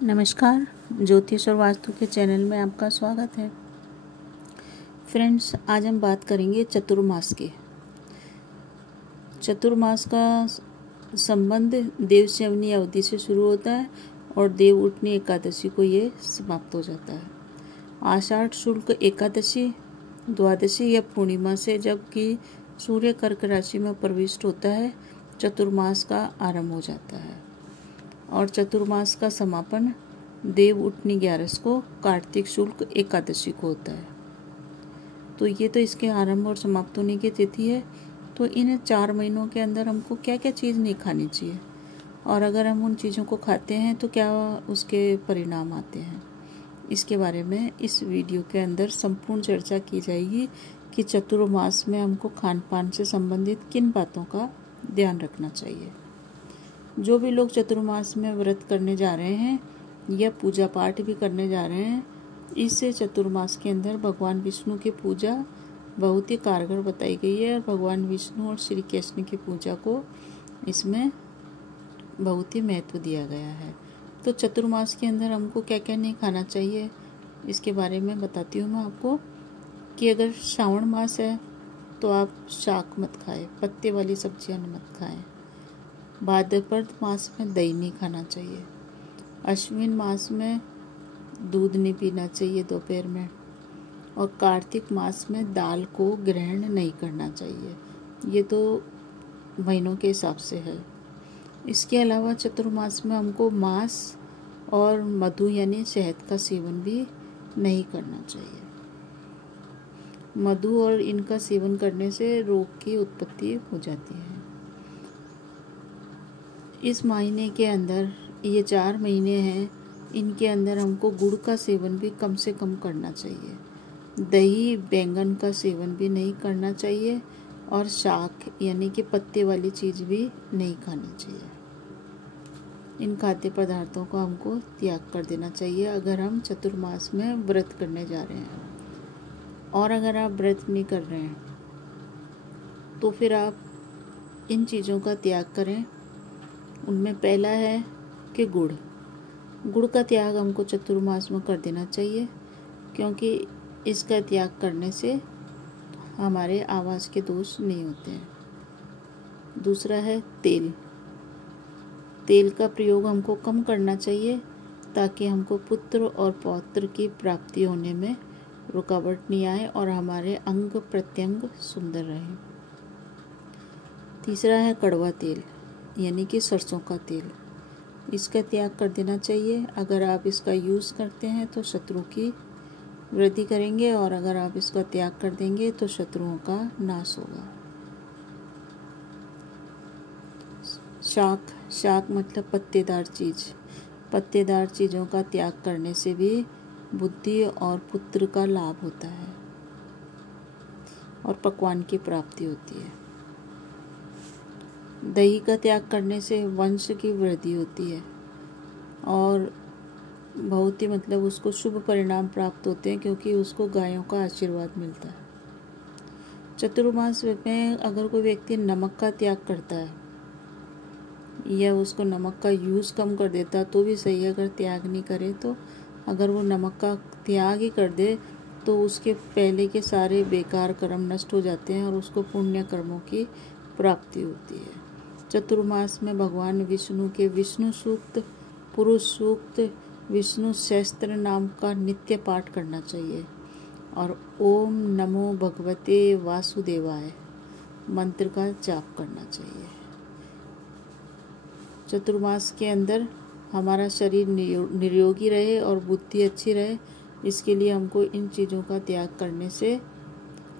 नमस्कार, ज्योतिष और वास्तु के चैनल में आपका स्वागत है। फ्रेंड्स, आज हम बात करेंगे चतुर्मास की। चतुर्मास का संबंध देवशवनी अवधि से शुरू होता है और देव उठनी एकादशी को ये समाप्त हो जाता है। आषाढ़ शुक्ल एकादशी, द्वादशी या पूर्णिमा से जबकि सूर्य कर्क राशि में प्रविष्ट होता है, चतुर्मास का आरंभ हो जाता है और चतुर्मास का समापन देव उठनी 11 को कार्तिक शुक्ल एकादशी को होता है। तो ये तो इसके आरंभ और समाप्त होने की तिथि है। तो इन 4 महीनों के अंदर हमको क्या क्या चीज़ नहीं खानी चाहिए और अगर हम उन चीज़ों को खाते हैं तो क्या उसके परिणाम आते हैं, इसके बारे में इस वीडियो के अंदर संपूर्ण चर्चा की जाएगी कि चतुर्मास में हमको खान पान से संबंधित किन बातों का ध्यान रखना चाहिए। जो भी लोग चतुर्मास में व्रत करने जा रहे हैं या पूजा पाठ भी करने जा रहे हैं, इससे चतुर्मास के अंदर भगवान विष्णु की पूजा बहुत ही कारगर बताई गई है और भगवान विष्णु और श्री कृष्ण की पूजा को इसमें बहुत ही महत्व दिया गया है। तो चतुर्मास के अंदर हमको क्या क्या नहीं खाना चाहिए, इसके बारे में बताती हूँ मैं आपको। कि अगर श्रावण मास है तो आप शाक मत खाएं, पत्ते वाली सब्जियां मत खाएं। भाद्रपद मास में दही नहीं खाना चाहिए। अश्विन मास में दूध नहीं पीना चाहिए दोपहर में। और कार्तिक मास में दाल को ग्रहण नहीं करना चाहिए। ये तो महीनों के हिसाब से है। इसके अलावा चतुर्मास में हमको मांस और मधु यानी शहद का सेवन भी नहीं करना चाहिए। मधु और इनका सेवन करने से रोग की उत्पत्ति हो जाती है। इस महीने के अंदर, ये 4 महीने हैं, इनके अंदर हमको गुड़ का सेवन भी कम से कम करना चाहिए। दही बैंगन का सेवन भी नहीं करना चाहिए और शाक यानी कि पत्ते वाली चीज़ भी नहीं खानी चाहिए। इन खाद्य पदार्थों को हमको त्याग कर देना चाहिए अगर हम चतुर्मास में व्रत करने जा रहे हैं। और अगर आप व्रत नहीं कर रहे हैं तो फिर आप इन चीज़ों का त्याग करें। उनमें पहला है कि गुड़ का त्याग हमको चतुर्मास में कर देना चाहिए, क्योंकि इसका त्याग करने से हमारे आवास के दोष नहीं होते हैं। दूसरा है तेल का प्रयोग हमको कम करना चाहिए ताकि हमको पुत्र और पौत्र की प्राप्ति होने में रुकावट नहीं आए और हमारे अंग प्रत्यंग सुंदर रहे। तीसरा है कड़वा तेल यानी कि सरसों का तेल, इसका त्याग कर देना चाहिए। अगर आप इसका यूज़ करते हैं तो शत्रु की वृद्धि करेंगे और अगर आप इसका त्याग कर देंगे तो शत्रुओं का नाश होगा। शाक मतलब पत्तेदार चीज़ों का त्याग करने से भी बुद्धि और पुत्र का लाभ होता है और पकवान की प्राप्ति होती है। दही का त्याग करने से वंश की वृद्धि होती है और बहुत ही उसको शुभ परिणाम प्राप्त होते हैं, क्योंकि उसको गायों का आशीर्वाद मिलता है। चतुर्मास में अगर कोई व्यक्ति नमक का त्याग करता है या उसको नमक का यूज़ कम कर देता तो भी सही है। अगर त्याग नहीं करे तो अगर वो नमक का त्याग ही कर दे तो उसके पहले के सारे बेकार कर्म नष्ट हो जाते हैं और उसको पुण्य कर्मों की प्राप्ति होती है। चतुर्मास में भगवान विष्णु के विष्णु सूक्त, पुरुष सूक्त, विष्णु सहस्त्र नाम का नित्य पाठ करना चाहिए और ओम नमो भगवते वासुदेवाय मंत्र का जाप करना चाहिए। चतुर्मास के अंदर हमारा शरीर निरोगी रहे और बुद्धि अच्छी रहे, इसके लिए हमको इन चीज़ों का त्याग करने से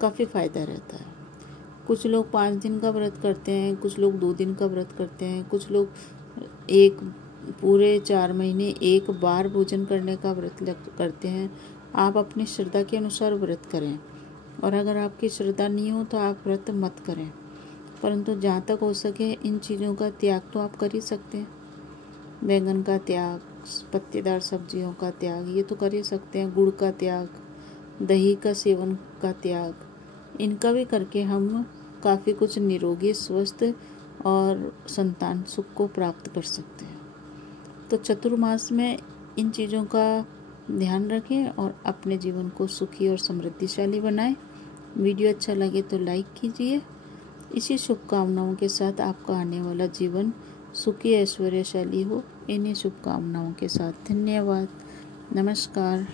काफ़ी फायदा रहता है। कुछ लोग 5 दिन का व्रत करते हैं, कुछ लोग 2 दिन का व्रत करते हैं, कुछ लोग एक पूरे 4 महीने एक बार भोजन करने का व्रत करते हैं। आप अपनी श्रद्धा के अनुसार व्रत करें और अगर आपकी श्रद्धा नहीं हो तो आप व्रत मत करें, परंतु जहाँ तक हो सके इन चीज़ों का त्याग तो आप कर ही सकते हैं। बैंगन का त्याग, पत्तेदार सब्जियों का त्याग ये तो कर ही सकते हैं। गुड़ का त्याग, दही का सेवन का त्याग, इनका भी करके हम काफ़ी कुछ निरोगी, स्वस्थ और संतान सुख को प्राप्त कर सकते हैं। तो चतुर्मास में इन चीज़ों का ध्यान रखें और अपने जीवन को सुखी और समृद्धिशाली बनाएं। वीडियो अच्छा लगे तो लाइक कीजिए। इसी शुभकामनाओं के साथ आपका आने वाला जीवन सुखी ऐश्वर्यशाली हो। इन्हीं शुभकामनाओं के साथ धन्यवाद। नमस्कार।